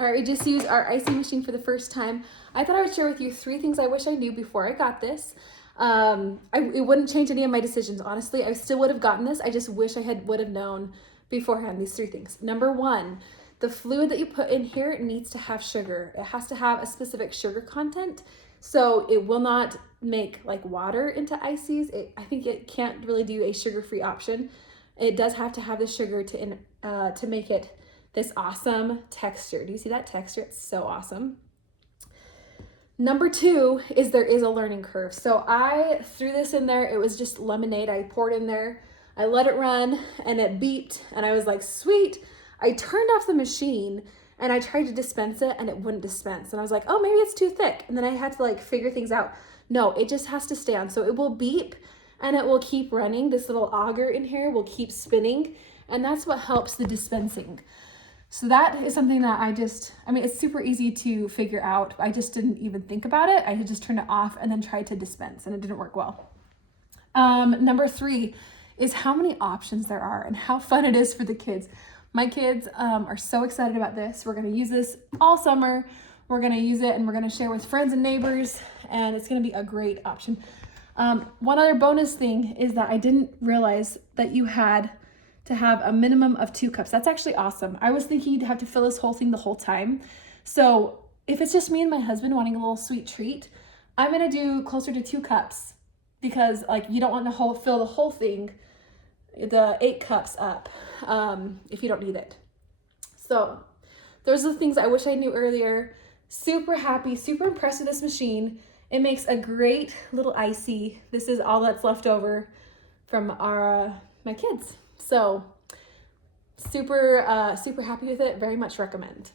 All right, we just used our icing machine for the first time. I thought I would share with you 3 things I wish I knew before I got this. It wouldn't change any of my decisions, honestly. I still would have gotten this. I just wish I would have known beforehand these 3 things. Number 1, the fluid that you put in here needs to have sugar. It has to have a specific sugar content, so it will not make like water into ices. I think it can't really do a sugar-free option. It does have to have the sugar to make it this awesome texture. Do you see that texture? It's so awesome. Number 2 is there is a learning curve. So I threw this in there. It was just lemonade. I poured in there. I let it run and it beeped and I was like, sweet. I turned off the machine and I tried to dispense it and it wouldn't dispense. And I was like, oh, maybe it's too thick. And then I had to like figure things out. No, it just has to stay on. So it will beep and it will keep running. This little auger in here will keep spinning. And that's what helps the dispensing. So that is something that it's super easy to figure out. I just didn't even think about it. I had just turned it off and then tried to dispense and it didn't work well. Number 3 is how many options there are and how fun it is for the kids. My kids are so excited about this. We're gonna use this all summer. We're gonna use it and we're gonna share with friends and neighbors and it's gonna be a great option. One other bonus thing is that I didn't realize that you had to have a minimum of 2 cups. That's actually awesome. I was thinking you'd have to fill this whole thing the whole time. So if it's just me and my husband wanting a little sweet treat, I'm gonna do closer to 2 cups because like you don't want to fill the whole thing, the 8 cups up, if you don't need it. So those are the things I wish I knew earlier. Super happy, super impressed with this machine. It makes a great little icy. This is all that's left over from my kids. So super happy with it. Very much recommend.